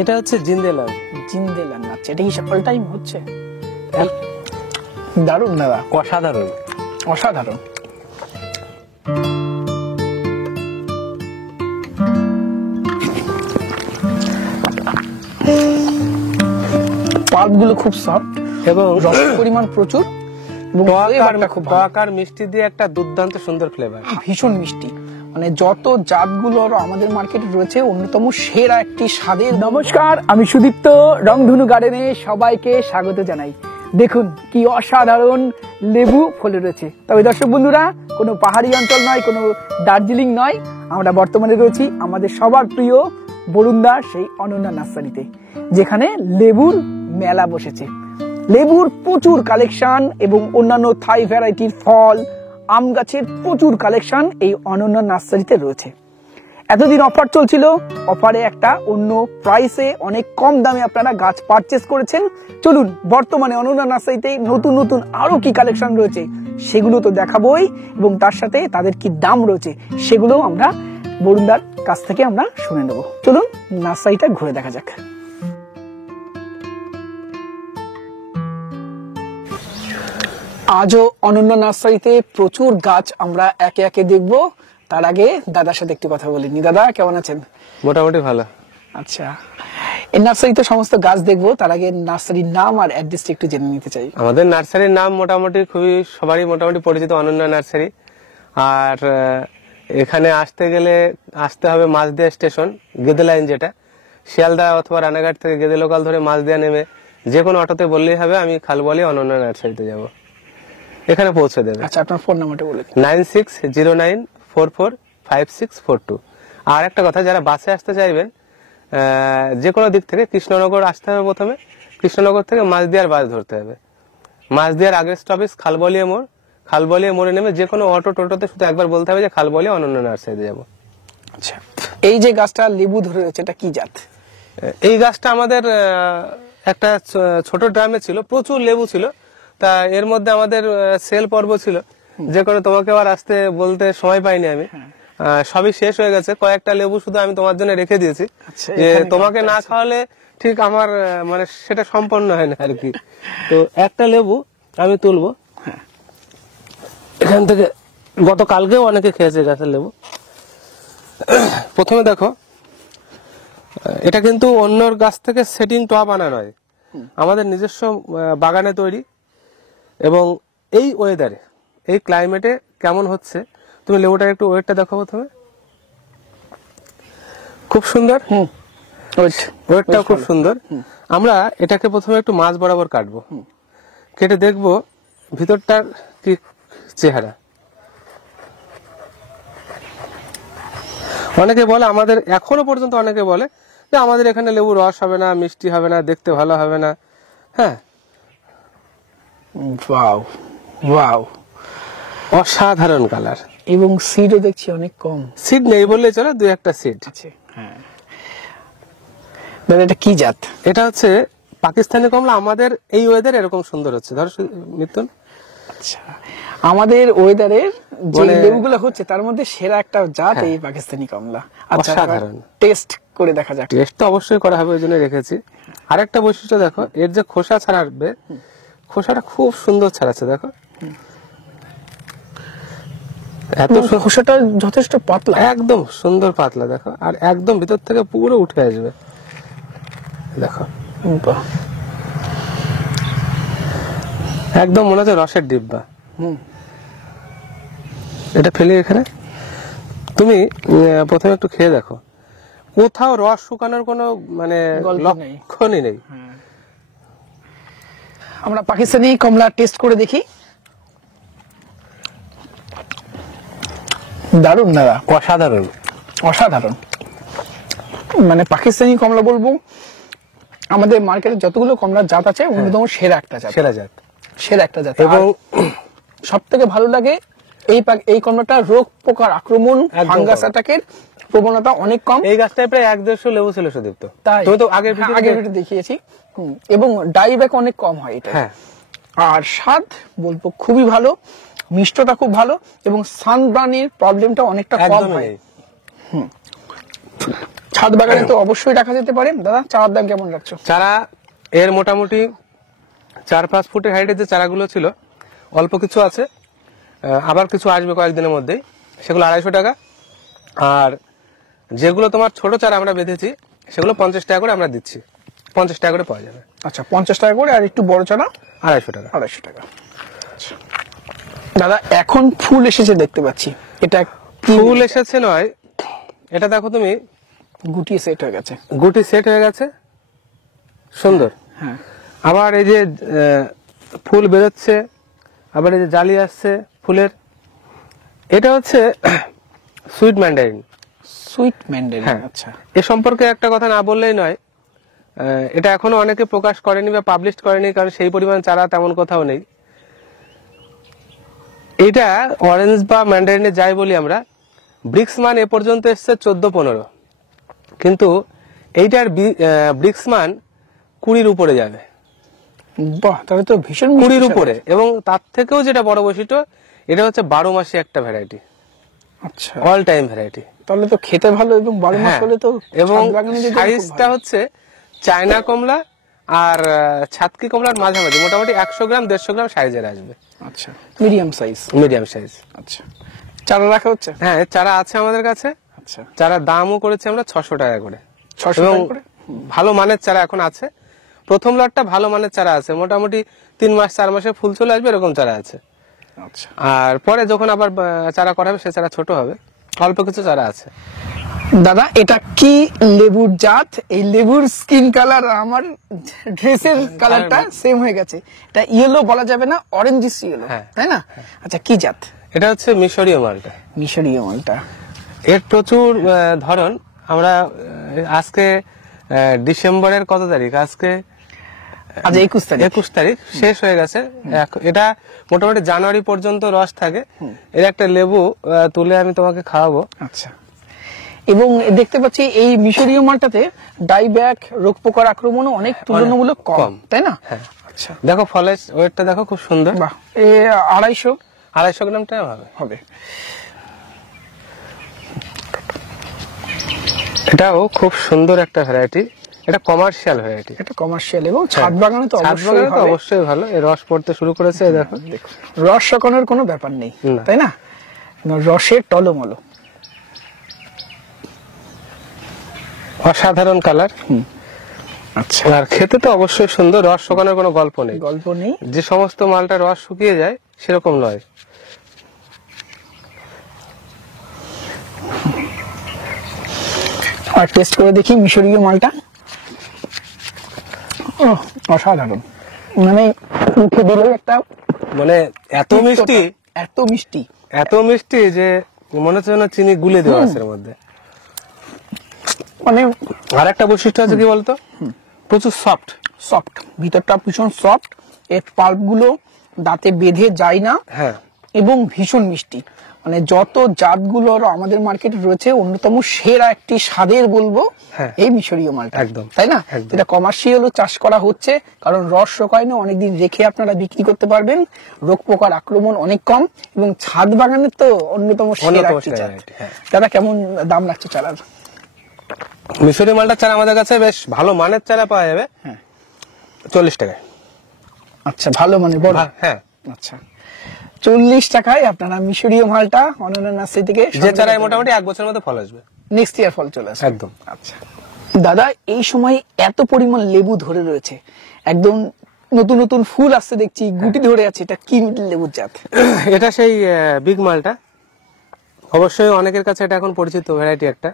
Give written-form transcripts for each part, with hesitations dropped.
এটা হচ্ছে জিন্দেলাম। জিন্দেলাম, আচ্ছা এটা কি অল টাইম হচ্ছে? দারুণ দাদা, অসাধারণ অসাধারণ। পাল্পগুলো খুব সফট এবং রসের পরিমাণ প্রচুর এবং ফ্লেভারটা খুব ভালো। টক আর মিষ্টি দিয়ে একটা দুর্দান্ত সুন্দর ফ্লেভার। ভীষণ মিষ্টি, মানে যত জাতগুলো আমাদের মার্কেটে রয়েছে অন্যতম সেরা একটি স্বাদের। নমস্কার, আমি সুদীপ্ত, রংধনু গার্ডেনে সবাইকে স্বাগত জানাই। দেখুন কি অসাধারণ লেবু ফলে রয়েছে। তবে দর্শক বন্ধুরা, কোনো পাহাড়ি অঞ্চল নয়, কোনো দার্জিলিং নয়, আমরা বর্তমানে রয়েছি আমাদের সবার প্রিয় বরুণদার সেই অনন্যা নার্সারিতে, যেখানে লেবুর মেলা বসেছে। লেবুর প্রচুর কালেকশন এবং অন্যান্য থাই ভ্যারাইটির ফল, আম গাছের প্রচুর কালেকশন এই অনন্যা নার্সারিতে রয়েছে। এতদিন অফার চলছিল, অফারে একটা অন্য প্রাইসে অনেক কম দামে আপনারা গাছ পারচেস করেছেন। চলুন বর্তমানে অনন্যা নার্সারিতে নতুন নতুন আরো কি কালেকশন রয়েছে সেগুলো তো দেখাবোই, এবং তার সাথে তাদের কি দাম রয়েছে সেগুলো আমরা বরুণদার কাছ থেকে আমরা শুনে নেব। চলুন নার্সারিটা ঘুরে দেখা যাক। আজও অনন্যা নার্সারিতে প্রচুর গাছ আমরা একে একে দেখব। তার আগে দাদার সাথে একটু কথা বলিনি। দাদা কেমন আছেন? মোটামুটি ভালো। আচ্ছা, এই নার্সারিতে সমস্ত গাছ দেখবো, তার আগে নার্সারির নাম আর অ্যাড্রেসটা একটু জেনে নিতে চাই। আমাদের নার্সারির নাম মোটামুটি খুবই সবারই মোটামুটি পরিচিত, অনন্যা নার্সারি। আর এখানে আসতে গেলে আসতে হবে মাঝদিয়া স্টেশন, গেদে লাইন, যেটা শিয়ালদা অথবা রানাঘাট থেকে গেদে লোকাল ধরে মাঝদিয়া নেমে যে কোনো অটোতে বললেই হবে আমি খালবলি অনন্যা নার্সারিতে যাব, এখানে পৌঁছে দেবে। আচ্ছা, আপনার ফোন নাম্বারটা বলে দিন। 9609445642। আর একটা কথা, যারা বাসে আসতে চাইবেন যে কোনো দিক থেকে কৃষ্ণনগর আসতে হবে। প্রথমে কৃষ্ণনগর থেকে মাঝদিয়ার বাস ধরতে হবে। মাঝদিয়ার আগের স্টপেজ খালবলিয়া মোড়। খালবলিয়া মোড়ে নেমে যে কোনো অটো টোটোতে শুধু একবার বলতে হবে যে খালবলিয়া অনন্যা নার্সারিতে যাব। আচ্ছা, এই যে গাছটা লেবু ধরে রয়েছে, এটা কি জাত? এই গাছটা আমাদের একটা ছোট ড্রামে ছিল, প্রচুর লেবু ছিল। তা এর মধ্যে আমাদের সেল পর্ব ছিল, যে কোনো তোমাকে আর আসতে বলতে সময় পাইনি আমি। সবই শেষ হয়ে গেছে, কয়েকটা লেবু শুধু আমি তোমার জন্য রেখে দিয়েছি, যে তোমাকে না খাওয়ালে ঠিক আমার মানে সেটা সম্পন্ন হয় না আর কি। তো একটা লেবু আমি তুলবো এখান থেকে, গতকালকেও অনেকে খেয়েছে গাছের লেবু। প্রথমে দেখো, এটা কিন্তু অন্যর গাছ থেকে সেটিং টপ আনা নয়, আমাদের নিজস্ব বাগানে তৈরি। এবং এই ওয়েদারে, এই ক্লাইমেটে কেমন হচ্ছে, তুমি লেবুটার একটু ওয়েটটা দেখো প্রথমে। খুব সুন্দর, ওয়েটটাও খুব সুন্দর। আমরা এটাকে প্রথমে একটু মাঝ বরাবর কাটবো, কেটে দেখবো ভিতরটার কি চেহারা। অনেকে বলে, আমাদের এখনো পর্যন্ত অনেকে বলে যে আমাদের এখানে লেবু রস হবে না, মিষ্টি হবে না, দেখতে ভালো হবে না। হ্যাঁ, ওয়াও ওয়াও, অসাধারণ কালার। এবং সিডও দেখছি অনেক কম। সিড নেই বললে চলে, দুই একটা সিড আছে। হ্যাঁ দাদা, এটা কি জাত? এটা হচ্ছে পাকিস্তানি কমলা। আমাদের এই ওয়েদার এরকম সুন্দর হচ্ছে, ধরো মিথুন। আচ্ছা, আমাদের ওয়েদারের যে লেবুগুলো হচ্ছে তার মধ্যে সেরা একটা জাত এই পাকিস্তানি কমলা। আচ্ছা, অসাধারণ। টেস্ট করে দেখা যাক। টেস্ট তো অবশ্যই করা হবে, ওই জন্য রেখেছি। আরেকটা বৈশিষ্ট্য দেখো, এর যে খোসা ছাড়াবে, খোসাটা খুব সুন্দর ছাড়াচ্ছে। দেখো এত খোসাটা যথেষ্ট পাতলা, একদম সুন্দর পাতলা। দেখো, আর একদম ভিতর থেকে পুরো উঠে আসবে। দেখো একদম মনে হচ্ছে রসের ডিব্বা। এটা ফেলে এখানে তুমি প্রথমে একটু খেয়ে দেখো, কোথাও রস শুকানোর কোনো মানে লক্ষণই নেই। আমরা পাকিস্তানি কমলা টেস্ট করে দেখি। দারুণ দাদা, অসাধারণ অসাধারণ। মানে পাকিস্তানি কমলা বলবো, আমাদের মার্কেটে যতগুলো কমলার জাত আছে অন্যতম সেরা একটা জাত, সেরা একটা জাত। এবং সব থেকে ভালো লাগে এই কমলাটা রোগ পোকার আক্রমণ, ফাঙ্গাস অ্যাটাকের প্রবণতা অনেক কম। এই গাছটায় প্রায় 1-150 লেবু ছিল সুদীপ্ত, তাই তুমি তো আগের ভিডিওতে দেখিয়েছি। এবং ডাইব্যাক অনেক কম হয় এটা। আর স্বাদ বলবো খুবই ভালো, মিষ্টতা খুব ভালো, এবং সানবার্নের প্রবলেমটা অনেকটা কম হয়। ছাদ বাগানে তো অবশ্যই রাখা যেতে পারে। দাদা চারার দাম কেমন রাখছো? চারা এর মোটামুটি 4-5 ফুটের হাইটের যে চারাগুলো ছিল অল্প কিছু আছে, আবার কিছু আসবে কয়েকদিনের মধ্যেই, সেগুলো 250 টাকা। আর যেগুলো তোমার ছোট চারা আমরা বেঁধেছি সেগুলো 50 টাকা করে আমরা দিচ্ছি, 50 টাকা করে পাওয়া যাবে। আচ্ছা 50 টাকা করে, আর একটু বড় চারা 250 টাকা। 250 টাকা। আচ্ছা। দাদা এখন ফুল এসেছে দেখতে পাচ্ছি, এটা ফুল এসেছে নয়, এটা দেখো তুমি গুটি সেট হয়ে গেছে। গুটি সেট হয়ে গেছে, সুন্দর। হ্যাঁ আবার এই যে ফুল বেরোচ্ছে, আবার এই যে জালি আসছে ফুলের, এটা হচ্ছে সুইট ম্যান্ডারিন। Sweet Mandarin. হ্যাঁ। আচ্ছা এ সম্পর্কে একটা কথা না বললেই নয়, এটা এখনো অনেকে প্রকাশ করেনি বা পাবলিশ করেনি, কারণ সেই পরিমাণ চারা তেমন কোথাও নেই। এটা অরেঞ্জ বা ম্যান্ডারিনে যাই বলি আমরা, ব্রিক্স মান এ পর্যন্ত এসছে 14-15, কিন্তু এইটার ব্রিক্স মান 20-র উপরে যাবে। বাহ, তাহলে তো ভীষণ 20-র উপরে। এবং তার থেকেও যেটা বড় বৈশিষ্ট্য, এটা হচ্ছে 12 মাসে একটা ভ্যারাইটি, আচ্ছা অল টাইম ভ্যারাইটি। তাহলে তো খেতে ভালো, এবং 12 মাস হলে তো এবং ছাদ বাগানে যেতে খুব সাইজটা ভালো। হচ্ছে চায়না কমলা আর ছাতকি কমলার মাঝামাঝি, মোটামুটি 100 গ্রাম 150 গ্রাম সাইজের আসবে। আচ্ছা মিডিয়াম সাইজ। Medium size. আচ্ছা চারা রাখা হচ্ছে? হ্যাঁ, চারা আছে আমাদের কাছে। আচ্ছা চারা দামও করেছি আমরা 600 টাকা করে। 600 এবং টাকা করে? ভালো মানের চারা এখন আছে। প্রথম লটটা ভালো মানের চারা আছে, মোটামুটি 3 মাস 4 মাসে ফুল চলে আসবে, এরকম চারা আছে। আচ্ছা আর পরে যখন আবার চারা করা হবে, সে চারা ছোট হবে। অল্প কিছু চারা আছে। দাদা এটা কি লেবুর জাত? এই লেবুর স্কিন কালার আমার ড্রেসের কালারটা সেম হয়ে গেছে। এটা ইয়েলো বলা যাবে না, অরেঞ্জ ইয়েলো, হ্যাঁ। তাই না? আচ্ছা কি জাত? এটা হচ্ছে মিশরীয় মালটা। মিশরীয় মালটা। এর প্রচুর ধরন। আমরা আজকে ডিসেম্বরের কত তারিখ? আজকে আজ 21 তারিখ। 21 তারিখ শেষ হয়ে গেছে। এটা মোটামুটি জানুয়ারি পর্যন্ত রস থাকে। এর একটা লেবু তুলে আমি তোমাকে খাওয়াবো। আচ্ছা, এবং দেখতে পাচ্ছি এই মিশরীয় মালটাতে ডাইব্যাক, রোগ পোকার আক্রমণও অনেক তুলনামূলক কম, তাই না? হ্যাঁ। আচ্ছা দেখো ফলের ওয়েটটা দেখো, খুব সুন্দর। বাহ, এ 250 গ্রামটা হবে। হবে। এটাও খুব সুন্দর একটা ভ্যারাইটি। এটা কমার্শিয়াল ভ্যারাইটি। এটা কমার্শিয়াল, এবং ছাদ বাগানে তো ছাদ বাগানে তো অবশ্যই ভালো। এর রস পড়তে শুরু করেছে, দেখো। রস শুকানোর কোনো ব্যাপার নেই, না। তাই না? রসের টলমলো। অসাধারণ কালার। আচ্ছা, আর খেতে তো অবশ্যই সুন্দর। রস শুকানোর কোনো গল্প নেই। গল্প নেই। যে সমস্ত মালটা রস শুকিয়ে যায় সেরকম নয়। আর টেস্ট করে দেখি মিশরীয় মালটা। ওহ, অসাধারণ। মানে মুখে দিলেই একটা মানে এত মিষ্টি, এত মিষ্টি, এত মিষ্টি যে মনে হচ্ছে যেন চিনি গুলে দেওয়া আছে এর মধ্যে। মানে আর একটা বৈশিষ্ট্য আছে, কি বলতো, প্রচুর সফট। সফট, ভিতরটা ভীষণ সফট। এর পাল্প গুলো দাঁতে বেঁধে যায় না। হ্যাঁ। এবং ভীষণ মিষ্টি। মানে যত জাতগুলো আমাদের মার্কেটে রয়েছে, অন্যতম সেরা একটি স্বাদের বলবো হ্যাঁ। এই মিশরীয় মালটা। একদম। তাই না? একদম। এটা কমার্শিয়ালও চাষ করা হচ্ছে, কারণ রস শুকায় না, অনেকদিন রেখে আপনারা বিক্রি করতে পারবেন। রোগ পোকার আক্রমণ অনেক কম, এবং ছাদ বাগানের তো অন্যতম সেরা একটি জাত। হ্যাঁ। দাদা কেমন দাম লাগছে চারার? মিশরীয় মালটার চারা আমাদের কাছে বেশ ভালো মানের চারা পাওয়া যাবে। হ্যাঁ। 40 টাকায়। আচ্ছা, ভালো মানে বড়। হ্যাঁ। আচ্ছা, 40 টাকায় আপনারা মিশরীয় মালটা অনন্য নার্সারি থেকে যে চারায় মোটামুটি 1 বছরের মধ্যে ফল আসবে। নেক্সট ইয়ার ফল চলে আসবে। একদম। আচ্ছা দাদা, এই সময় এত পরিমাণ লেবু ধরে রয়েছে, একদম নতুন নতুন ফুল আসছে দেখছি, গুটি ধরে আছে। এটা কি লেবুর জাত? এটা সেই বিগ মালটা। অবশ্যই অনেকের কাছে এটা এখন পরিচিত ভ্যারাইটি একটা।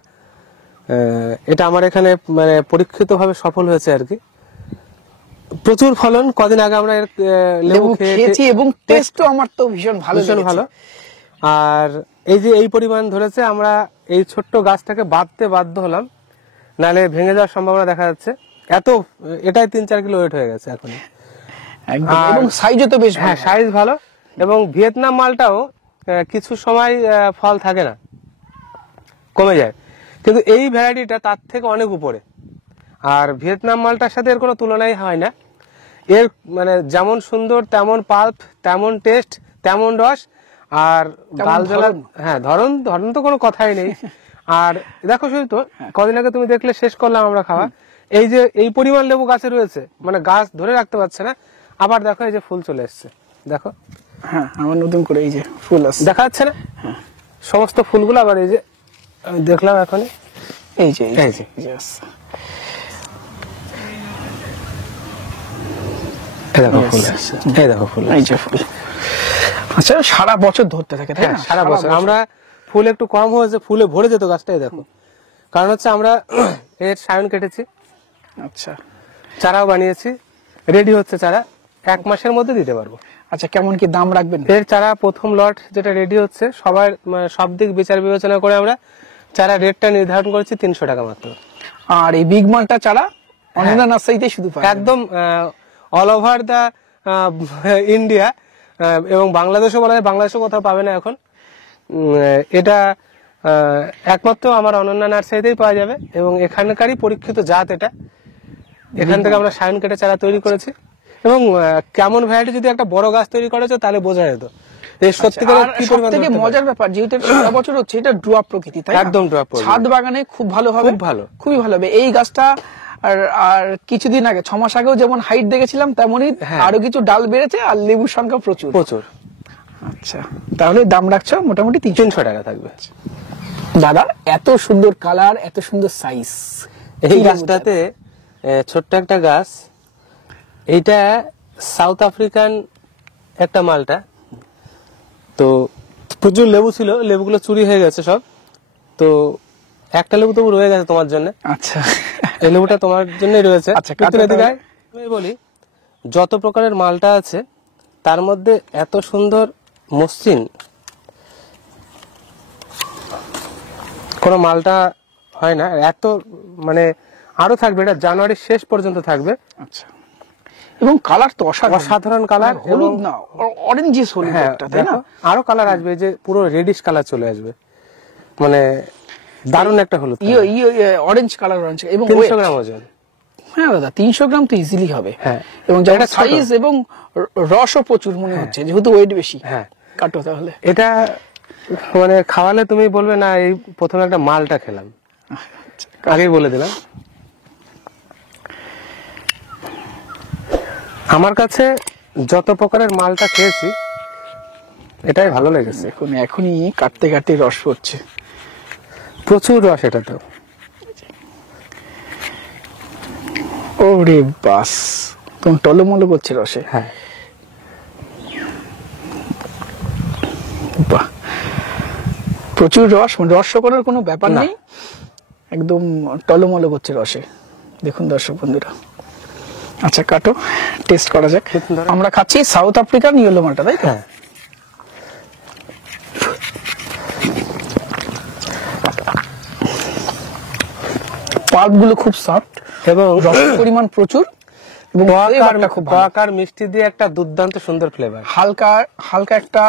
এটা আমার এখানে মানে পরীক্ষিতভাবে সফল হয়েছে আর কি। প্রচুর ফলন। কদিন আগে আমরা এর লেবু খেয়েছি, এবং টেস্টও আমার তো ভীষণ ভালো ভীষণ লেগেছে। ভালো। আর এই যে এই পরিমাণ ধরেছে, আমরা এই ছোট্ট গাছটাকে বাঁধতে বাধ্য হলাম, নালে ভেঙে যাওয়ার সম্ভাবনা দেখা যাচ্ছে। এত এটাই 3-4 কিলো ওয়েট হয়ে গেছে এখন। একদম, এবং সাইজও তো বেশ হ্যাঁ, ভালো। সাইজ ভালো। এবং ভিয়েতনাম মালটাও কিছু সময় ফল থাকে না, কমে যায়, কিন্তু এই ভ্যারাইটিটা তার থেকে অনেক উপরে। আর ভিয়েতনাম মালটার সাথে এর কোনো তুলনাই হয় না। এর মানে যেমন সুন্দর, তেমন পাল্প, তেমন টেস্ট, তেমন রস, আর গাল জ্বালা। হ্যাঁ, ধরন তো কোনো কথাই নেই। আর দেখো শুধু তো কদিন আগে তুমি দেখলে শেষ করলাম আমরা খাওয়া, এই যে এই পরিমাণ লেবু গাছে রয়েছে, মানে গাছ ধরে রাখতে পারছে না। আবার দেখো এই যে ফুল চলে এসছে, দেখো। হ্যাঁ, আমার নতুন করে এই যে ফুল আছে, দেখা যাচ্ছে না সমস্ত ফুলগুলো? আবার এই যে আমি দেখলাম এখন এই যে এই যে এই দেখো ফুল আসছে, এই দেখো ফুল, এই যে ফুল। আচ্ছা, সারা বছর ধরতে থাকে তাই না? সারা বছর। আমরা ফুল একটু কম হয়েছে, ফুলে ভরে যেত গাছটাই দেখো। কারণ হচ্ছে আমরা এর সায়ন কেটেছি, আচ্ছা, চারাও বানিয়েছি, রেডি হচ্ছে চারা, 1 মাসের মধ্যে দিতে পারবো। আচ্ছা, কেমন কি দাম রাখবেন? এর চারা প্রথম লট যেটা রেডি হচ্ছে, সবার মানে সব দিক বিচার বিবেচনা করে আমরা চারা রেটটা নির্ধারণ করেছি 300 টাকা মাত্র। আর এই বিগ মালটা চারা অনন্যা নার্সারিতে শুধু পাওয়া যাবে? একদম অল ওভার দা ইন্ডিয়া এবং বাংলাদেশও বলা যায়, বাংলাদেশও কোথাও পাবে না এখন। এটা একমাত্র আমার অনন্যা নার্সারিতেই পাওয়া যাবে এবং এখানকারই পরীক্ষিত জাত এটা। এখান থেকে আমরা সায়ন কেটে চারা তৈরি করেছি এবং কেমন ভ্যারাইটি যদি একটা বড় গাছ তৈরি করেছে তাহলে বোঝা যেত সবথেকে মজার ব্যাপার, যেহেতু সারা বছর হচ্ছে, এটা ড্রপ প্রকৃতি, তাই না? একদম ড্রপ। ছাদ বাগানে খুব ভালো হবে, খুব ভালো, খুবই ভালো হবে এই গাছটা। আর কিছুদিন আগে 6 মাস আগেও যেমন হাইট দেখেছিলাম, তেমনই আরো কিছু ডাল বেড়েছে আর লেবুর সংখ্যা প্রচুর। আচ্ছা, তাহলে দাম রাখছো মোটামুটি 300 টাকা থাকবে। দাদা, এত সুন্দর কালার, এত সুন্দর সাইজ এই গাছটাতে, ছোট্ট একটা গাছ, এইটা সাউথ আফ্রিকান একটা মালটা। তো প্রচুর লেবু ছিল, লেবুগুলো চুরি হয়ে গেছে সব। তো একটা লেবু তবু রয়ে গেছে তোমার জন্য। আচ্ছা, এই লেবুটা তোমার জন্যই রয়েছে। আচ্ছা, আমি বলি, যত প্রকারের মালটা আছে তার মধ্যে এত সুন্দর মসৃণ কোন মালটা হয় না। এত মানে আরো থাকবে, এটা জানুয়ারির শেষ পর্যন্ত থাকবে। আচ্ছা, এবং কালার তো অসাধারণ কালার, হলুদ না অরেঞ্জিস হলুদ, তাই না? আরো কালার আসবে, যে পুরো রেডিশ কালার চলে আসবে, মানে দারুণ একটা হলুদ, অরেঞ্জ কালার, অরেঞ্জ। এবং 300 গ্রাম ওজন। হ্যাঁ দাদা, 300 গ্রাম তো ইজিলি হবে। হ্যাঁ, এবং যেটা সাইজ এবং রসও প্রচুর মনে হচ্ছে, যেহেতু ওয়েট বেশি। হ্যাঁ, কাটো তাহলে। এটা মানে খাওয়ালে তুমি বলবে না এই প্রথমে একটা মালটা খেলাম। আগেই বলে দিলাম, আমার কাছে যত প্রকারের মালটা খেয়েছি এটাই ভালো লেগেছে। এখনই কাটতে কাটতে রস পড়ছে, প্রচুর রস এটা তো। ওরে বাস, তোমার টলমলো করছে রসে। হ্যাঁ, বাহ, প্রচুর রস, রস করার কোনো ব্যাপার নেই, একদম টলমলো করছে রসে। দেখুন দর্শক বন্ধুরা। আচ্ছা, কাটো, টেস্ট করা যাক। আমরা খাচ্ছি সাউথ আফ্রিকান ইয়েলো মালটা, তাই তো? হ্যাঁ, পাল্প গুলো খুব সফট এবং রসের পরিমাণ প্রচুর, এবং টক মিষ্টি দিয়ে একটা দুর্দান্ত সুন্দর ফ্লেভার। হালকা হালকা একটা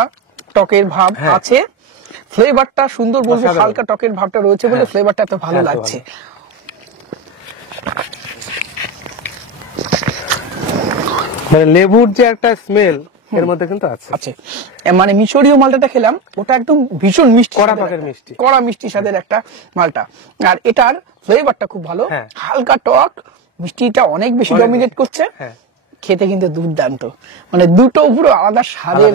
টকের ভাব আছে, ফ্লেভারটা সুন্দর বলবো। হালকা টকের ভাবটা রয়েছে বলে ফ্লেভারটা এত ভালো লাগছে। মানে লেবুর যে একটা স্মেল এর মধ্যে কিন্তু আছে। আচ্ছা, মানে মিশরীয় মালটাটা খেলাম, ওটা একদম ভীষণ মিষ্টি, কড়া পাকের মিষ্টি, কড়া মিষ্টি স্বাদের একটা মালটা। আর এটার ফ্লেভারটা খুব ভালো, হালকা টক, মিষ্টিটা অনেক বেশি ডমিনেট করছে। খেতে কিন্তু দুর্দান্ত, মানে দুটো পুরো আলাদা স্বাদের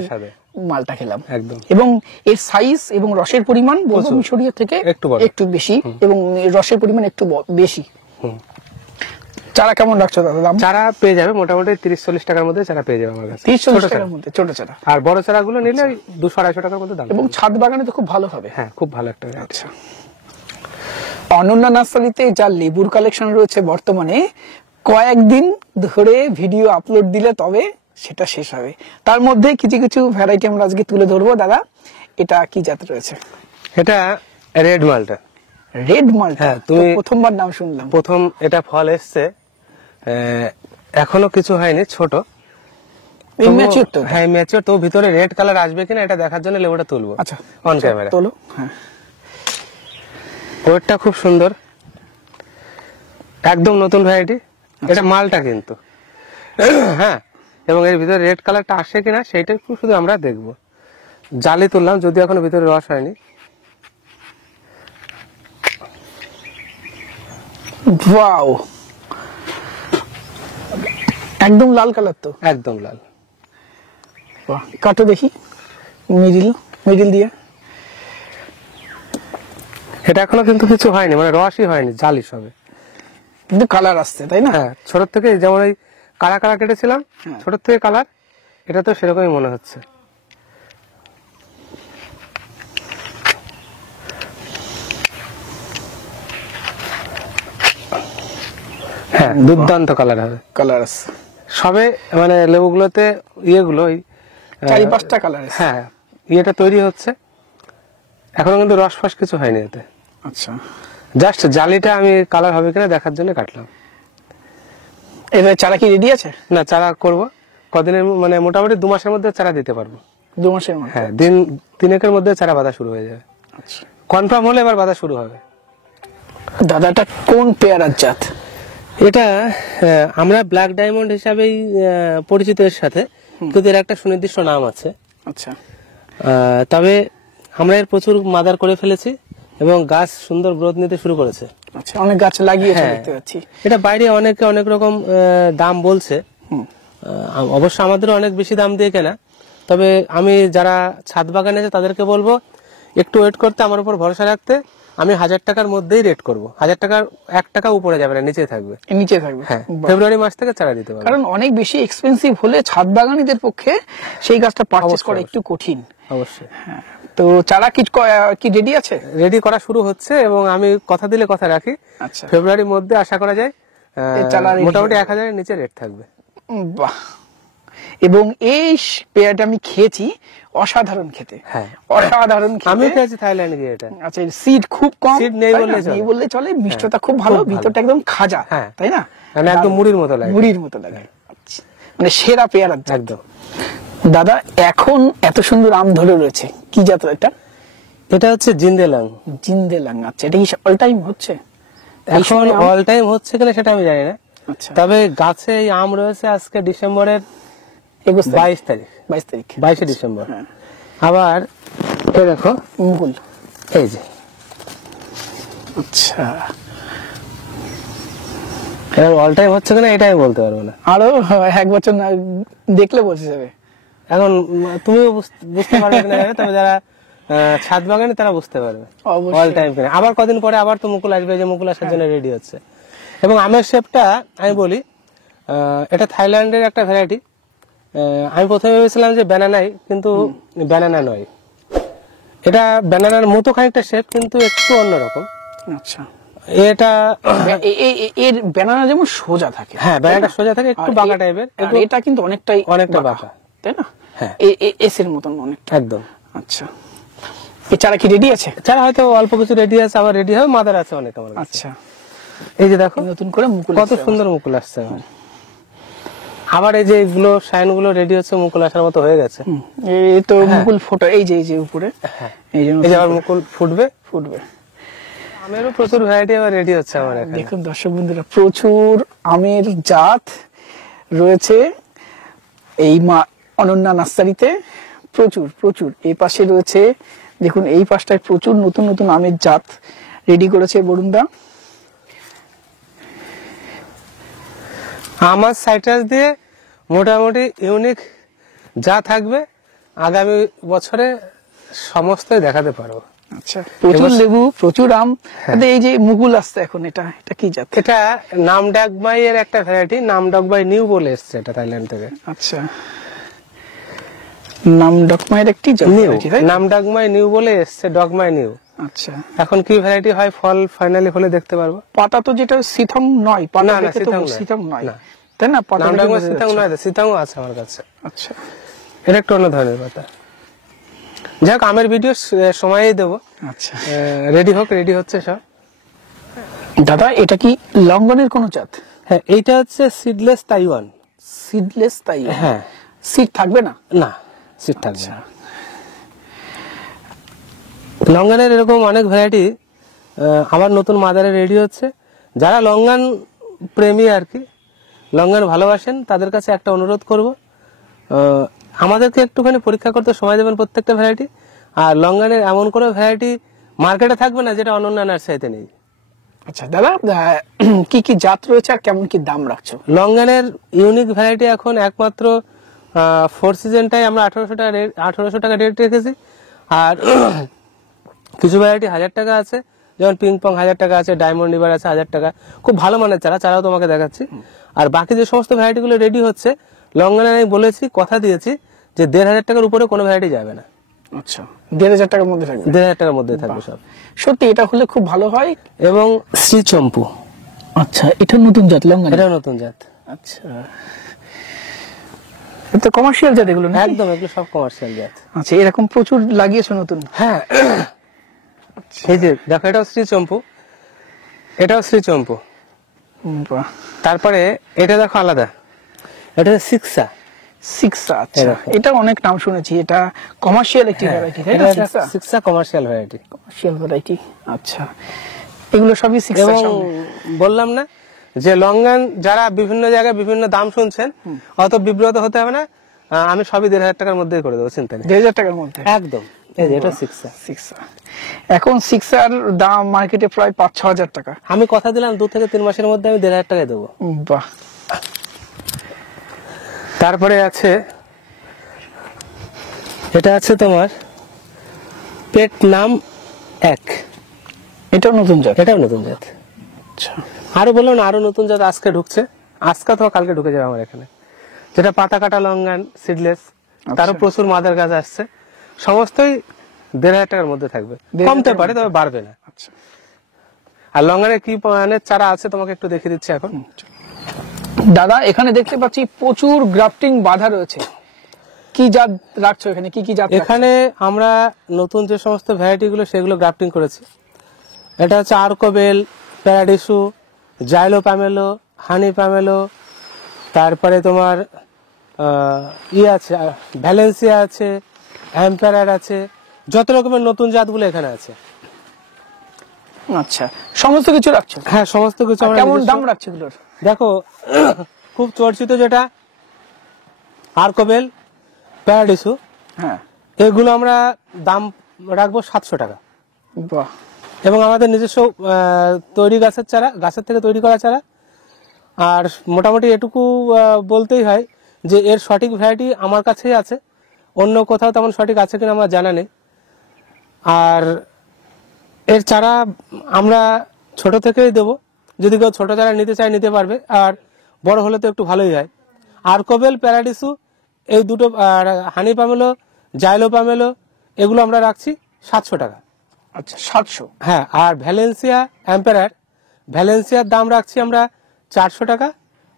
মালটা খেলাম একদম। এবং এর সাইজ এবং রসের পরিমাণ বলবো মিশরীয় থেকে একটু বেশি, এবং রসের পরিমাণ একটু বেশি। চারা কেমন রাখছো দাদা দাম? চারা পেয়ে যাবে মোটামুটি 30-40 টাকার মধ্যে চারা পেয়ে যাবে আমার কাছে। 30-40 টাকার মধ্যে ছোট চারা, আর বড় চারাগুলো নিলে 200-250 টাকার মধ্যে দাম। এবং ছাদ বাগানে তো খুব ভালো হবে। হ্যাঁ, খুব ভালো একটা। আচ্ছা, অনন্যা নার্সারিতে যা লেবুর কালেকশন রয়েছে বর্তমানে, কয়েকদিন ধরে ভিডিও আপলোড দিলে তবে সেটা শেষ হবে। তার মধ্যে কিছু কিছু ভ্যারাইটি আমরা আজকে তুলে ধরবো। দাদা, এটা কি জাত রয়েছে? এটা রেড মালটা। রেড মালটা? হ্যাঁ, তুমি প্রথমবার নাম শুনলাম। প্রথম এটা ফল এসছে, এখনো কিছু হয়নি, ছোট। হ্যাঁ, ম্যাচিওর তো। ভিতরে রেড কালার আসবে কিনা এটা দেখার জন্য লেবুটা তুলবো। আচ্ছা, অন ক্যামেরা তোলো। হ্যাঁ, ওয়েটটা খুব সুন্দর, একদম নতুন ভ্যারাইটি। এটা মালটা কিন্তু। হ্যাঁ, এবং এর ভিতরে রেড কালারটা আসে কিনা সেইটা শুধু আমরা দেখবো। জালি তুললাম, যদিও এখনো ভিতরে রস হয়নি। ওয়াও, একদম লাল কালার তো। একদম লাল। বাহ, কাটো দেখি মিডিল দিয়ে। এটা এখনো কিন্তু কিছু হয়নি, মানে রসই হয়নি, জালি সবে, কিন্তু কালার আসছে, তাই না? হ্যাঁ ছোট থেকে, যেমন ওই কালা কালা কেটেছিলাম ছোট থেকে কালার, এটা তো সেরকমই মনে হচ্ছে। হ্যাঁ দুর্দান্ত কালার হবে, কালার আসছে সবে মানে লেবুগুলোতে ইয়েগুলো ওই 4-5টা কালার। হ্যাঁ ইয়েটা তৈরি হচ্ছে, এখনো কিন্তু রস ফস কিছু হয়নি এতে। আচ্ছা, জাস্ট জালিটা আমি কালার হবে কিনা দেখার জন্য কাটলাম। এবার চারা কি রেডি আছে? না, চারা করব কদিনের, মানে মোটামুটি 2 মাসের মধ্যে চারা দিতে পারবো। 2 মাসের মধ্যে? হ্যাঁ, দিন 3 মধ্যে চারা বাঁধা শুরু হয়ে যাবে। আচ্ছা কনফার্ম হলে এবার বাঁধা শুরু হবে। দাদাটা কোন পেয়ারার জাত? এটা আমরা ব্ল্যাক ডায়মন্ড হিসাবেই পরিচিত এর সাথে, কিন্তু এর একটা সুনির্দিষ্ট নাম আছে। আচ্ছা, তবে আমরা এর প্রচুর মাদার করে ফেলেছি এবং গাছ সুন্দর গ্রোথ নিতে শুরু করেছে। আচ্ছা, অনেক গাছ লাগিয়েছে হ্যাঁ, দেখতে পাচ্ছি। এটা বাইরে অনেকে অনেক রকম দাম বলছে, অবশ্য আমাদেরও অনেক বেশি দাম দিয়ে কেনা। তবে আমি যারা ছাদ বাগান আছে তাদেরকে বলবো একটু ওয়েট করতে, আমার উপর ভরসা রাখতে। আমি 1000 টাকার মধ্যেই রেট করব, 1000 টাকার 1 টাকা উপরে যাবে না, নিচে থাকবে। নিচে থাকবে? হ্যাঁ, বাহ। ফেব্রুয়ারি মাস থেকে চারা দিতে পারবো। কারণ অনেক বেশি এক্সপেন্সিভ হলে ছাদ বাগানীদের পক্ষে সেই গাছটা পারচেজ করা একটু কঠিন। অবশ্যই। হ্যাঁ, তো চারা কি রেডি আছে? রেডি করা শুরু হচ্ছে এবং আমি কথা দিলে কথা রাখি, আচ্ছা, ফেব্রুয়ারির মধ্যে আশা করা যায় এই চারা ready মোটামুটি হয়ে 1000 এর নিচে রেট থাকবে। বাহ। এবং এই পেয়ারাটা আমি খেয়েছি, অসাধারণ খেতে। হ্যাঁ, অসাধারণ আমি খেতে। খেয়েছি থাইল্যান্ড গিয়ে এটা। আচ্ছা, সিড খুব কম, Seed নেই তাই না? বললেই চলে। নেই বললেই চলে, মিষ্টতা খুব ভালো, খুব ভালো। ভিতরটা একদম খাজা, হ্যাঁ। তাই না? মানে একদম মুড়ির মতো লাগে। মুড়ির মতো লাগে। আচ্ছা, মানে সেরা পেয়ারার জাত। একদম। দাদা, এখন এত সুন্দর আম ধরে রয়েছে, কি জাত এটা? এটা হচ্ছে জিন্দেলাং। জিন্দেলাং। আচ্ছা, এটা কি অল টাইম হচ্ছে? এই এখন সময় আম? অল টাইম হচ্ছে কিনা সেটা আমি জানি না, আচ্ছা, তবে গাছে এই আম রয়েছে আজকে ডিসেম্বরের 22 তারিখ, 22 তারিখ, 22শে ডিসেম্বর। হ্যাঁ। আবার এই দেখো মুকুল। এই যে, আচ্ছা, এবার অল টাইম হচ্ছে কিনা এটা আমি বলতে পারবো না। আরো 1 বছর না দেখলে বোঝা যাবে। এখন তুমিও বুঝতে পারবে কিনা জানি না, তবে যারা ছাদ বাগানে তারা বুঝতে পারবে অবশ্যই। অল টাইম কিনা। আবার কদিন পরে আবার তো মুকুল আসবে, যে মুকুল আসার জন্য রেডি হচ্ছে। এবং আমের শেপটা আমি বলি, এটা থাইল্যান্ডের একটা ভ্যারাইটি। আমি প্রথমে ভেবেছিলাম যে ব্যানানাই, কিন্তু ব্যানানা নয়, এটা ব্যানানার মতো খানিকটা শেপ, কিন্তু একটু অন্যরকম। আচ্ছা, এটা এর ব্যানানা যেমন সোজা থাকে, হ্যাঁ, ব্যানানাটা সোজা থাকে, একটু বাঁকা টাইপের, আর এটা কিন্তু অনেকটা বাঁকা, তাই না? হ্যাঁ, এস এর মতন অনেকটা। একদম। আচ্ছা, এই চারা কি রেডি আছে? চারা হয়তো অল্প কিছু রেডি আছে, আবার রেডি হবে, মাদার আছে অনেক আমার কাছে। আচ্ছা, এই যে দেখো নতুন করে মুকুল কত সুন্দর মুকুল আসছে আমার। আবার এই যে এগুলো শাইন গুলো রেডি হচ্ছে, মুকুল আসার মতো হয়ে গেছে। এই তো মুকুল ফোটা, এই যে উপরে, এই যে এই যে আবার মুকুল ফুটবে। আমেরও প্রচুর ভ্যারাইটি আবার রেডি হচ্ছে আমার এখানে। দেখুন দর্শক বন্ধুরা, প্রচুর আমের জাত রয়েছে এই অনন্যা নার্সারিতে, প্রচুর। এই পাশে রয়েছে, দেখুন এই পাশটায় প্রচুর নতুন নতুন আমের জাত রেডি করেছে বরুণদা। আমার সাইট্রাস দিয়ে মোটামুটি ইউনিক যা থাকবে আগামী বছরে সমস্তই দেখাতে পারবো। আচ্ছা, প্রচুর লেবু, প্রচুর আম। এই যে মুকুল আসছে এখন, এটা কি জাত? এটা নামডাকবাই এর একটা ভ্যারাইটি, নামডাকবাই নিউ বলে এসছে, এটা থাইল্যান্ড থেকে। আচ্ছা, নামডকমাইয়ের একটি জাত, নামডাকমাই নিউ বলে এসছে, ডগমাই নিউ। আচ্ছা, এখন কি ভ্যারাইটি হয় ফল ফাইনালি হলে দেখতে পারবো। পাতা তো যেটা সিথং নয়, পাতা না, দেখে তো সিথং সিথং নয়, না। তাই না? পাতা দেখে নামডাকমাই বোঝা সিতাং যাচ্ছে। নয়, সিতাংও আছে আমার কাছে। আচ্ছা, এটা একটু অন্য ধরনের পাতা। যাক, আমের ভিডিও সময়ই দেবো। আচ্ছা রেডি হচ্ছে সব। দাদা, এটা কি লঙ্ঘনের কোন জাত? হ্যাঁ, এইটা হচ্ছে সিডলেস তাইওয়ান। সিডলেস তাই? হ্যাঁ, সিড থাকবে না? না, সিড থাকবে না। লঙ্গানের এরকম অনেক ভ্যারাইটি আবার নতুন মাদারে রেডি হচ্ছে। যারা লঙ্গান প্রেমী আর কি, লঙ্গান ভালোবাসেন, তাদের কাছে একটা অনুরোধ করব, আমাদেরকে একটুখানি পরীক্ষা করতে সময় দেবেন প্রত্যেকটা ভ্যারাইটি। আর লঙ্গানের এমন কোনো ভ্যারাইটি মার্কেটে থাকবে না যেটা অনন্যা নার্সারিতে নেই। আচ্ছা দাদা, কি কি জাত রয়েছে আর কেমন কি দাম রাখছো? লঙ্গানের ইউনিক ভ্যারাইটি এখন একমাত্র ফোর সিজনটাই আমরা 1800 টাকা রেট রেখেছি। আর কিছু ভ্যারাইটি 1000 টাকা আছে, যেমন পিং পং 1000 টাকা আছে, ডায়মন্ড রিভার আছে 1000 টাকা, খুব ভালো মানের চারাও তোমাকে দেখাচ্ছি। আর বাকি যে সমস্ত ভ্যারাইটি গুলো রেডি হচ্ছে, লঙ্গানের আমি বলেছি, কথা দিয়েছি যে 1500 টাকার উপরে কোনো ভ্যারাইটি যাবে না। আচ্ছা, 1500 টাকার মধ্যে থাকবে? 1500 টাকার মধ্যে থাকবে সব। সত্যি এটা হলে খুব ভালো হয়। এবং শ্রীচম্পু, আচ্ছা এটা নতুন জাত লঙ্গান? এটা নতুন জাত। আচ্ছা, এটা কমার্শিয়াল জাত এগুলো না? একদম, এগুলো সব কমার্শিয়াল জাত। আচ্ছা, এরকম প্রচুর লাগিয়েছো নতুন? হ্যাঁ, এই যে দেখো, এটাও শ্রীচম্পু, এটাও শ্রীচম্পু। বাহ। তারপরে এটা দেখো আলাদা, এটা সিক্সা। সিক্সা, আচ্ছা এটা অনেক নাম শুনেছি, এটা কমার্শিয়াল একটি ভ্যারাইটি, তাই না? সিক্সা কমার্শিয়াল ভ্যারাইটি। কমার্শিয়াল ভ্যারাইটি, আচ্ছা এগুলো সবই সিক্সা। এবং বললাম না যে লঙ্গান যারা বিভিন্ন জায়গায় বিভিন্ন দাম শুনছেন, অত বিব্রত হতে হবে না, আমি সবই 1500 টাকার মধ্যেই করে দেবো, চিন্তা নেই। 1500 টাকার মধ্যে একদম। এই যে এটা সিক্সা। সিক্সা এখন সিক্সার দাম মার্কেটে প্রায় 5-6 হাজার টাকা। আমি কথা দিলাম 2 থেকে 3 মাসের মধ্যে আমি 1500 টাকায় দেবো। বাহ। তারপরে আছে, এটা আছে তোমার পেট নাম 1, এটাও নতুন জাত? এটাও নতুন জাত। আচ্ছা, আরো বললাম না, আরো নতুন জাত আজকে ঢুকছে, আজকে অথবা কালকে ঢুকে যাবে আমার এখানে, যেটা পাতা কাটা লঙ্গান সিডলেস, তারও প্রচুর মাদার গাছ আসছে, সমস্তই 1500 টাকার মধ্যে থাকবে, কমতে পারে তবে বাড়বে না। আচ্ছা, আর লঙ্গানের কি মানের চারা আছে তোমাকে একটু দেখিয়ে দিচ্ছি এখন। দাদা এখানে দেখতে পাচ্ছি প্রচুর গ্রাফটিং বাঁধা রয়েছে, কি জাত রাখছো এখানে? কি কি জাত? এখানে আমরা নতুন যে সমস্ত ভ্যারাইটি গুলো সেগুলো গ্রাফটিং করেছি। এটা হচ্ছে আর্কোবেল, প্যারাডিসু, জাইলো প্যামেলো, হানি প্যামেলো, তারপরে তোমার আছে ভ্যালেন্সিয়া আছে, অ্যাম্পারার আছে, যত রকমের নতুন জাতগুলো এখানে আছে। আচ্ছা, সমস্ত কিছু রাখছো? হ্যাঁ, সমস্ত কিছু। আর কেমন দাম রাখছো এগুলোর? দেখো, খুব চর্চিত যেটা আর্কোবেল, প্যারাডিসু, হ্যাঁ এগুলো আমরা দাম রাখবো 700 টাকা। বাহ। এবং আমাদের নিজস্ব তৈরি গাছের চারা, গাছের থেকে তৈরি করা চারা। আর মোটামুটি এটুকু বলতেই হয় যে এর সঠিক ভ্যারাইটি আমার কাছেই আছে, অন্য কোথাও তেমন সঠিক আছে কিনা আমার জানা নেই। আর এর চারা আমরা ছোট থেকেই দেবো, যদি কেউ ছোট চারা নিতে চায় নিতে পারবে, আর বড় হলে তো একটু ভালোই হয়। আর্কোবেল, প্যারাডিসু এই দুটো, আর হানি পামেলো, জাইলো পামেলো, এগুলো আমরা রাখছি 700 টাকা। আচ্ছা, 700? হ্যাঁ। আর ভ্যালেন্সিয়া, অ্যাম্পারার, ভ্যালেন্সিয়ার দাম রাখছি আমরা 400 টাকা,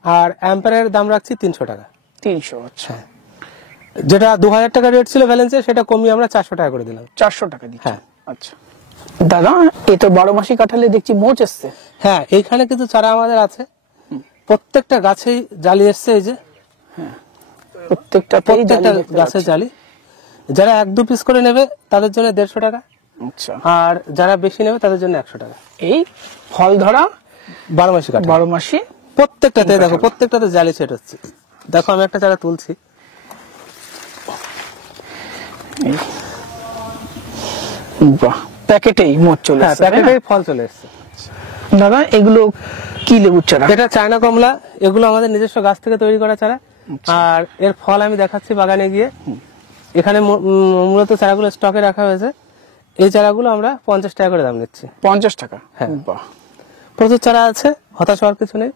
আর অ্যাম্পারারের দাম রাখছি 300 টাকা। 300? আচ্ছা, যেটা 2000 টাকা রেট ছিল ভ্যালেন্সিয়া, সেটা কমিয়ে আমরা 400 টাকা করে দিলাম। 400 টাকা দিচ্ছি? হ্যাঁ। আচ্ছা দাদা, এই তো 12 মাসি কাঁঠালে দেখছি মোচ এসছে। হ্যাঁ, এইখানে কিছু চারা আমাদের আছে, প্রত্যেকটা গাছেই জালি এসছে, এই যে প্রত্যেকটা গাছে জালি। যারা 1-2 পিস করে নেবে তাদের জন্য 150 টাকা, আচ্ছা, আর যারা বেশি নেবে তাদের জন্য 100 টাকা। এই ফল ধরা 12 মাসি কাঁঠাল, 12 মাসি প্রত্যেকটাতে দেখো, প্রত্যেকটাতে জালি সেট হচ্ছে। দেখো, আমি একটা চারা তুলছি, বাহ, প্যাকেটেই মোচ চলে হ্যাঁ, এসছে, প্যাকেটেই ফল চলে এসছে। দাদা এগুলো কি লেবুর চারা? এটা চায়না কমলা, এগুলো আমাদের নিজস্ব গাছ থেকে তৈরি করা চারা। আর এর ফল আমি দেখাচ্ছি বাগানে গিয়ে। এখানে মূলত চারাগুলো স্টকে রাখা হয়েছে, এই চারাগুলো আমরা 50 টাকা করে দাম নিচ্ছি। 50 টাকা? হ্যাঁ। বাহ, প্রচুর চারা আছে, হতাশ হওয়ার কিছু নেই,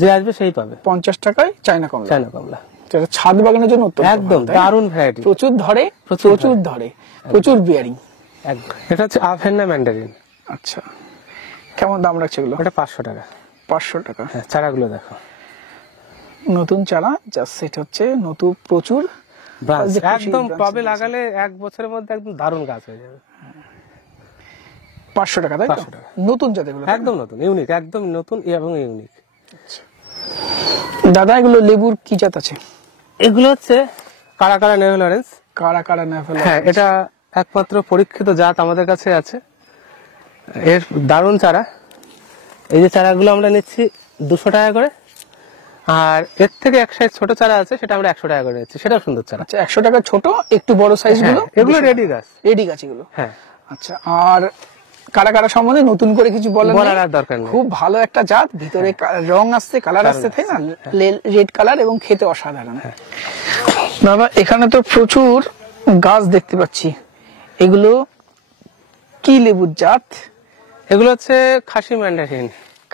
যে আসবে সেই পাবে। 50 টাকায় চায়না কমলা? চায়না কমলা যেটা ছাদ বাগানের জন্য অত্যন্ত একদম ভালো, তাই না? দারুণ ভ্যারাইটি, প্রচুর ধরে, প্রচুর ধরে, প্রচুর বিয়ারিং। একদম। এটা হচ্ছে আফেন্না ম্যান্ডারিন। আচ্ছা, কেমন দাম রাখছে এগুলো? এটা 500 টাকা। 500 টাকা? হ্যাঁ, চারাগুলো দেখো, নতুন চারা জাস্ট সেট হচ্ছে, নতুন প্রচুর ব্রাঞ্চ, যে খুশি একদম branch টবে আছে। লাগালে 1 বছরের মধ্যে একদম দারুণ গাছ হয়ে যাবে। 500 টাকা, তাই তো? 500 টাকা। নতুন জাত এগুলো? একদম নতুন, ইউনিক, একদম নতুন এবং ইউনিক। দাদা এগুলো লেবুর কি জাত আছে? এগুলো হচ্ছে কারা কারা নেভেল অরেঞ্জ। কারা কারা নেভেল? হ্যাঁ, এটা একমাত্র পরীক্ষিত জাত আমাদের কাছে আছে, এর দারুণ চারা। এই যে চারাগুলো আমরা নিচ্ছি 200 টাকা করে, আর এর থেকে এক সাইজ ছোট চারা আছে, সেটা আমরা 100 টাকা করে নিচ্ছি, সেটাও সুন্দর চারা। আচ্ছা, 100 টাকা ছোট, একটু বড় সাইজ গুলো? হ্যাঁ, এগুলো রেডি গাছ। রেডি গাছ এগুলো? হ্যাঁ। আচ্ছা, আর কারা কারা সম্বন্ধে নতুন করে কিছু বলার বলার নেই। আর দরকার নেই। খুব ভালো একটা জাত, ভিতরে রং আসছে, কালার আসছে, তাই না? রেড কালার এবং খেতে অসাধারণ। বাবা এখানে তো প্রচুর গাছ দেখতে পাচ্ছি, এগুলো কি লেবুর জাত? এগুলো হচ্ছে খাসি ম্যান্ডারিন।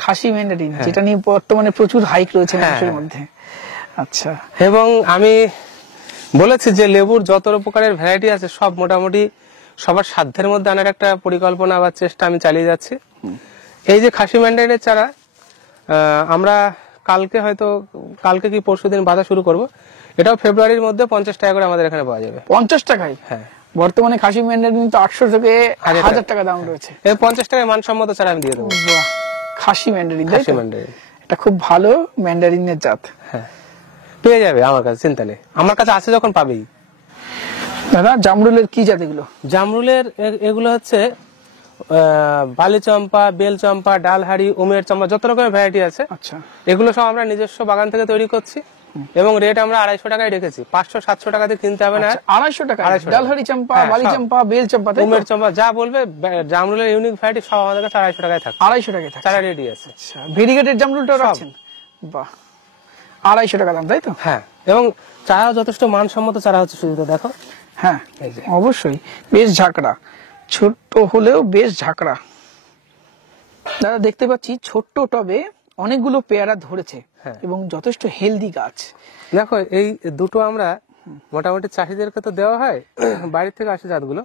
খাসি ম্যান্ডারিন, যেটা নিয়ে বর্তমানে প্রচুর হাইক রয়েছে হ্যাঁ, মানুষের হ্যাঁ। মধ্যে। আচ্ছা, এবং আমি বলেছি যে লেবুর যত প্রকারের ভ্যারাইটি আছে সব মোটামুটি সবার সাধ্যের মধ্যে আনার একটা পরিকল্পনা বা চেষ্টা আমি চালিয়ে যাচ্ছি। এই যে খাসি ম্যান্ডারিনের চারা আমরা কালকে কি পরশুদিন বাঁধা শুরু করব। এটাও ফেব্রুয়ারির মধ্যে 50 টাকা করে আমাদের এখানে পাওয়া যাবে। 50 টাকায়? হ্যাঁ, বর্তমানে খাসি ম্যান্ডারিন তো 800 থেকে 1000 1000 টাকা দাম রয়েছে। এই 50 টাকায় মানসম্মত চারা আমি দিয়ে দেবো। বাহ, খাসি ম্যান্ডারিন, তাই খাসি তো? ম্যান্ডারিন এটা খুব ভালো ম্যান্ডারিনের জাত। হ্যাঁ, পেয়ে যাবে আমার কাছে, চিন্তা নেই, আমার কাছে আছে যখন পাবেই। দাদা জামরুলের কি জাত এগুলো? জামরুলের এগুলো হচ্ছে বালি চম্পা, বেল চম্পা, ডালহাড়ি, উমের চম্পা, যত রকমের ভ্যারাইটি আছে। আচ্ছা, এগুলো সব আমরা নিজস্ব বাগান থেকে তৈরি করছি এবং রেট আমরা 250 টাকায় রেখেছি। 500-700 টাকাতে কিনতে হবে না। 250 টাকা? 250 টাকা। ডালহারি চম্পা, হ্যাঁ, বালি সব। চম্পা, বেল চম্পা, তাই তো? উমের চম্পা যা বলবে, জামরুলের ইউনিক ভ্যারাইটি সব আমাদের কাছে 250 টাকায় থাকে। 250 টাকায় থাকে? চারা রেডি আছে। আচ্ছা, ভেরিগেটেড জামরুলটাও সব। রাখছেন? বাহ, 250 টাকা দাম, তাই তো? হ্যাঁ, এবং চারাও যথেষ্ট মানসম্মত চারা হচ্ছে, শুধু তো দেখো। হ্যাঁ, এই যে। অবশ্যই বেশ ঝাঁকড়া, ছোট্ট হলেও বেশ ঝাঁকড়া। দাদা দেখতে পাচ্ছি ছোট্ট টবে অনেকগুলো পেয়ারা ধরেছে হ্যাঁ। এবং যথেষ্ট হেলদি গাছ। দেখো এই দুটো আমরা মোটামুটি চাষিদেরকে তো দেওয়া হয়, বাড়ির থেকে আসে জাতগুলো।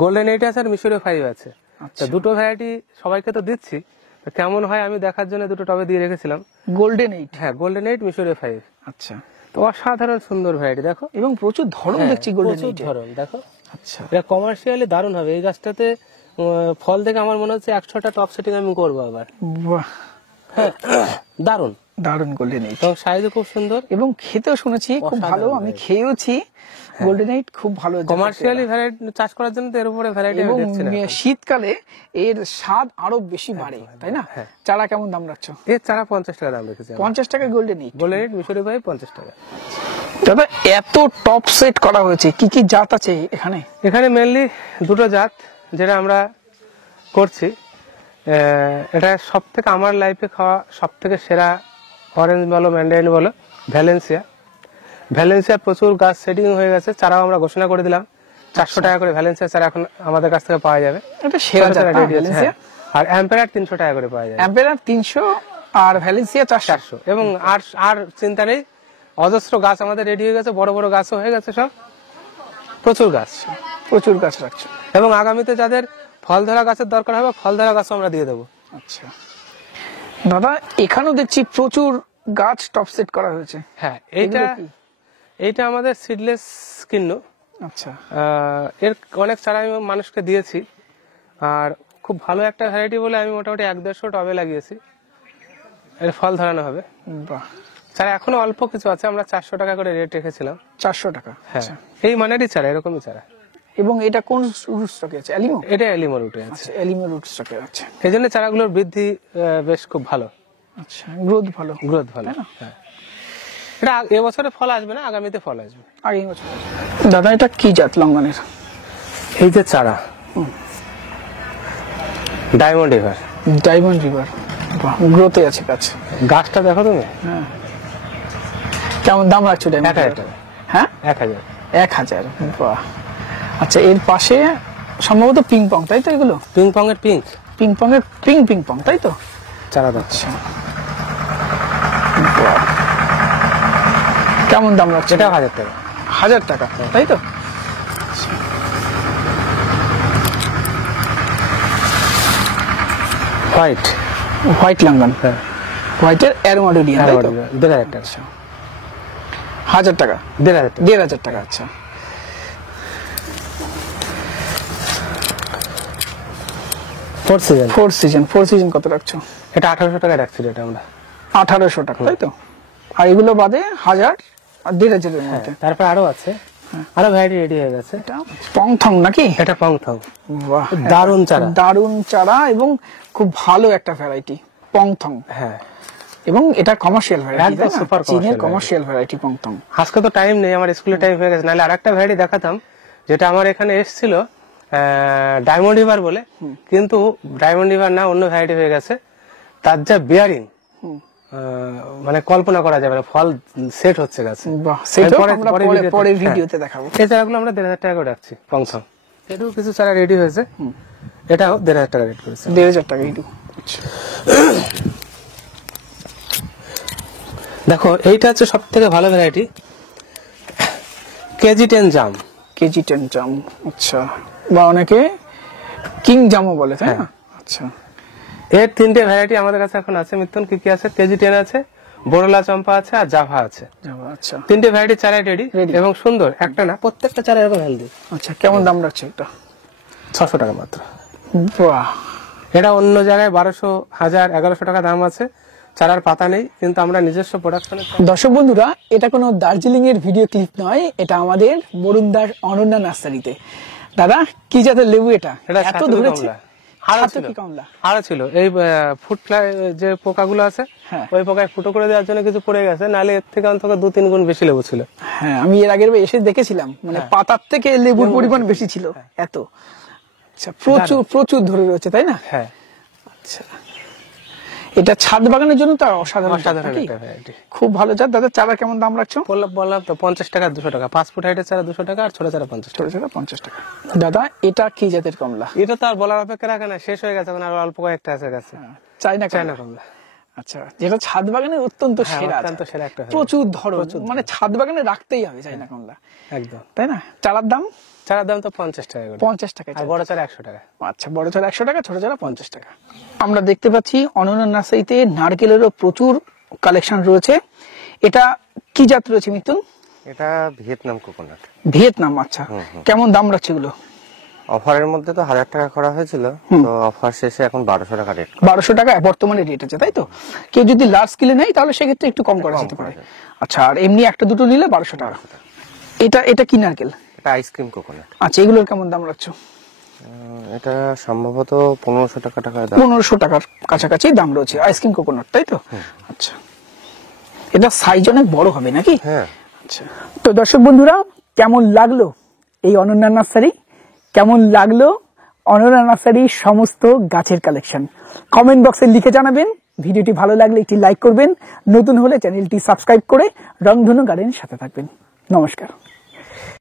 গোল্ডেন 8 আছে আর মিশরীয় 5 আছে। তা দুটো ভ্যারাইটি সবাইকে তো দিচ্ছি, তো কেমন হয় আমি দেখার জন্য দুটো টবে দিয়ে রেখেছিলাম। গোল্ডেন 8? হ্যাঁ, গোল্ডেন 8, মিশরীয় 5। আচ্ছা, তো অসাধারণ সুন্দর ভ্যারাইটি দেখো। এবং প্রচুর ধরন হ্যাঁ, দেখছি গোল্ডেন প্রচুর 8 এর। ধরন দেখো। আচ্ছা, এটা কমার্শিয়ালি দারুণ হবে। এই গাছটাতে ফল দেখে আমার মনে হচ্ছে 100টা টপ সেটিং আমি করবো আবার। বাহ, হ্যাঁ, দারুণ। দারুণ গোল্ডেন 8। এবং সাইজও খুব সুন্দর। এবং খেতেও শুনেছি খুব ভালো, অসাধারণ আমি ভাই। খেয়েওছি। গোল্ডেন 8 খুব ভালো কমার্শিয়ালি ভ্যারাইটি চাষ করার জন্য তো এর উপরে ভ্যারাইটি এবং আমি দেখছি না। শীতকালে এর স্বাদ আরো বেশি বাড়ে, তাই না? হ্যাঁ। চারা কেমন দাম রাখছো? এর চারা 50 টাকা দাম রেখেছি। 50 টাকায় গোল্ডেন 8? গোল্ডেন 8, মিশরীয় 5 50 টাকা। দাদা এত টপ সেট করা হয়েছে, কি কি জাত আছে এখানে? এখানে মেনলি দুটো জাত যেটা আমরা করছি। এটা সব থেকে আমার লাইফে খাওয়া সব থেকে সেরা, অরেঞ্জ বলো, ম্যান্ডারিন বলো, ভ্যালেন্সিয়ার প্রচুর গাছ সেটিং হয়ে গেছে। চারাও আমরা ঘোষণা করে দিলাম, 400 টাকা করে ভ্যালেন্সিয়া চারা এখন আমাদের কাছ থেকে পাওয়া যাবে। এটা সেরা জাত না, ready আছে, ভ্যালেন্সিয়া? হ্যাঁ। আর অ্যাম্পেরার 300 টাকা করে পাওয়া যাবে। অ্যাম্পেরার 300 আর ভ্যালেন্সিয়া 400। এবং আর চিন্তা নেই, অজস্র গাছ আমাদের রেডি হয়ে গেছে, বড় বড় গাছও হয়ে গেছে সব, প্রচুর গাছ। প্রচুর গাছ রাখছো? এবং আগামীতে যাদের ফল ধরা গাছের দরকার হবে, ফল ধরা গাছও আমরা দিয়ে দেবো। আচ্ছা দাদা, এখানেও দেখছি প্রচুর গাছ টপ সেট করা হয়েছে। হ্যাঁ, এগুলো কি? এইটা আমাদের সিডলেস কিন্নু। আচ্ছা, এর অনেক চারা আমি মানুষকে দিয়েছি, আর খুব ভালো একটা ভ্যারাইটি বলে আমি মোটামুটি 1-150 টবে লাগিয়েছি। এর ফল ধরানো হবে। বাহ, চারা এখনো অল্প কিছু আছে, আমরা 400 টাকা করে রেট রেখেছিলাম। 400 টাকা? হ্যাঁ, আচ্ছা, এই মানেরই চারা, এরকমই চারা। এবং এটা কোন রুট স্টকে আছে? এলিমো? এটা এলিমো রুটে আছে, আচ্ছা, এলিমো রুট স্টকে আছে। এই জন্য চারাগুলোর বৃদ্ধি বেশ খুব ভালো, আচ্ছা, গ্রোথ ভালো, গ্রোথ ভালো। তাই না? হ্যাঁ, এটা এবছরে ফল আসবে না, আগামীতে ফল আসবে। আগেই বছর। দাদা এটা কি জাত লঙ্গনের? এই যে চারা, ডায়মন্ড এভার। Diamond river. বাহ, গ্রোথে আছে গাছ। গাছটা দেখো তুমি। হ্যাঁ, কেমন দাম রাখছো ডায়মন্ড 1000 রিভার? টাকা। হ্যাঁ, 1000। 1000। বাহ, আচ্ছা, এর পাশে সম্ভবত পিং পং, তাই তো? এগুলো পিং পং এর পিঙ্ক পিং পং এর পিং পং, তাই তো? চারা দেখছি। আচ্ছা, বাহ, কেমন দাম রাখছে? এটা 1000 টাকা। 1000 টাকা, তাই তো? হোয়াইট। White longan. হ্যাঁ, হোয়াইটের অ্যারোমাডোডিয়াম, তাই তো? 1500 টাকা। 1000 টাকা? 1500 টাকা। 1500 টাকা। আচ্ছা, ফোর সিজন কত রাখছো? এটা 1800 টাকা রাখছি এটা আমরা। 1800 টাকা, তাই তো? আর এগুলো বাদে 1000 আর 1500 এর মধ্যে। তারপর আরো আছে, আরো ভ্যারাইটি রেডি হয়ে গেছে। এটা পংথং নাকি? এটা পংথং, বাহ, দারুণ চারা। দারুণ চারা এবং খুব ভালো একটা ভ্যারাইটি পংথং। হ্যাঁ, এবং এটা কমার্শিয়াল ভ্যারাইটি, একদম super চীনের commercial কমার্শিয়াল ভ্যারাইটি পংথং। আজকে তো টাইম নেই, আমার স্কুলে টাইম হয়ে গেছে, নাহলে আরেকটা ভ্যারাইটি দেখাতাম যেটা আমার এখানে এসেছিল ডায়মন্ড রিভার বলে, কিন্তু ডায়মন্ড রিভার না, অন্য ভ্যারাইটি হয়ে গেছে। তার যা বিয়ারিং মানে কল্পনা করা যাবে না, ফল সেট হচ্ছে গাছে। পরের ভিডিওতে দেখাবো। এই চারাগুলো আমরা 1,500 টাকা করে রাখছি কনফার্ম। এটাও কিছু চারা রেডি হয়েছে, এটাও 1,500 টাকা রেট করেছে। 1,500 টাকা এটু। দেখো এইটা হচ্ছে সব থেকে ভালো ভ্যারাইটি, কেজি 10 জাম। কেজি 10 জাম, আচ্ছা, বা অনেকে কিং জামও বলে, তাই না? আচ্ছা, এর 3টে ভ্যারাইটি আমাদের কাছে এখন আছে। মিথুন, কি কি আছে? কেজি 10 আছে, বড়লা চম্পা আছে, আর জাভা আছে। আচ্ছা, 3টে ভ্যারাইটি চারা রেডি এবং সুন্দর, একটা না প্রত্যেকটা চারা এরকম হেলদি। আচ্ছা, কেমন দাম রাখছে এটা? 600 টাকা মাত্র। বাহ, এটা অন্য জায়গায় 1200, 1000, 1100 টাকা দাম আছে। চারার পাতা নেই, কিন্তু আমরা নিজস্ব প্রোডাকশনে। দর্শক বন্ধুরা, এটা কোনো দার্জিলিং এর ভিডিও ক্লিপ নয়, এটা আমাদের বরুণদার অনন্যা নার্সারিতে। দাদা, কি জাতের লেবু এটা? এত ধরেছে? আরো ছিল এই ফুড ফ্লাই যে পোকাগুলো আছে, ওই পোকায় ফুটো করে দেওয়ার জন্য কিছু পড়ে গেছে, নালে এর থেকে অন্তত 2-3 গুণ বেশি লেবু ছিল। হ্যাঁ, আমি এর আগের বার এসে দেখেছিলাম, মানে পাতার থেকে লেবুর পরিমাণ বেশি ছিল। এত আচ্ছা, প্রচুর প্রচুর ধরে রয়েছে, তাই না? হ্যাঁ। আচ্ছা, এটা ছাদ বাগানের জন্য তো অসাধারণ, খুব ভালো জাত। দাদা, চারা কেমন দাম রাখছো? বললাম তো 50 টাকা, 200 টাকা। 5 ফুট হাইটের চারা 200 টাকা, আর ছোট চারা 50 টাকা। দাদা, এটা কি জাতের কমলা? এটা তো আর বলার অপেক্ষা রাখে না, শেষ হয়ে গেছে, এখন আর অল্প কয়েকটা আছে কাছে। চাইনা কমলা। আচ্ছা, যেটা ছাদ বাগানের অত্যন্ত সেরা একটা, প্রচুর ধরন, মানে ছাদ বাগানে রাখতেই হবে চাইনা কমলা, একদম, তাই না? চারার দাম তো 50 টাকা করে। 50 টাকা, আর বড় চারা 100 টাকা। আচ্ছা, বড় চারা 100 টাকা, ছোট চারা 50 টাকা। আমরা দেখতে পাচ্ছি অনন্যা নার্সারিতে নারকেলেরও প্রচুর কালেকশন রয়েছে। এটা কি জাত রয়েছে মিথুন? এটা ভিয়েতনাম কোকোনাট। ভিয়েতনাম, আচ্ছা। কেমন দাম রাখছে এগুলো? অফারের মধ্যে তো 1000 টাকা করা হয়েছিল, তো অফার শেষে এখন 1200 টাকা রেট। 1200 টাকা বর্তমানে রেট আছে, তাই তো? কেউ যদি লার্জ স্কেলে নেয় তাহলে সেক্ষেত্রে একটু কম করা যেতে পারে। আচ্ছা, আর এমনি একটা দুটো নিলে 1200 টাকা। এটা কি নারকেল? এটা আইসক্রিম কোকোনাট। আচ্ছা, এগুলোর কেমন দাম রাখছো? এটা সম্ভবত 1500 টাকা। 1500 টাকার কাছাকাছি দাম রয়েছে আইসক্রিম কোকোনাট, তাই তো? আচ্ছা, এটা সাইজ অনেক বড় হবে নাকি? হ্যাঁ। আচ্ছা, তো দর্শক বন্ধুরা, কেমন লাগলো এই অনন্যা নার্সারি? কেমন লাগলো অনন্যা নার্সারির সমস্ত গাছের কালেকশন? কমেন্ট বক্সে লিখে জানাবেন। ভিডিওটি ভালো লাগলে একটি লাইক করবেন, নতুন হলে চ্যানেলটি সাবস্ক্রাইব করে রংধনু গার্ডেনের সাথে থাকবেন। নমস্কার।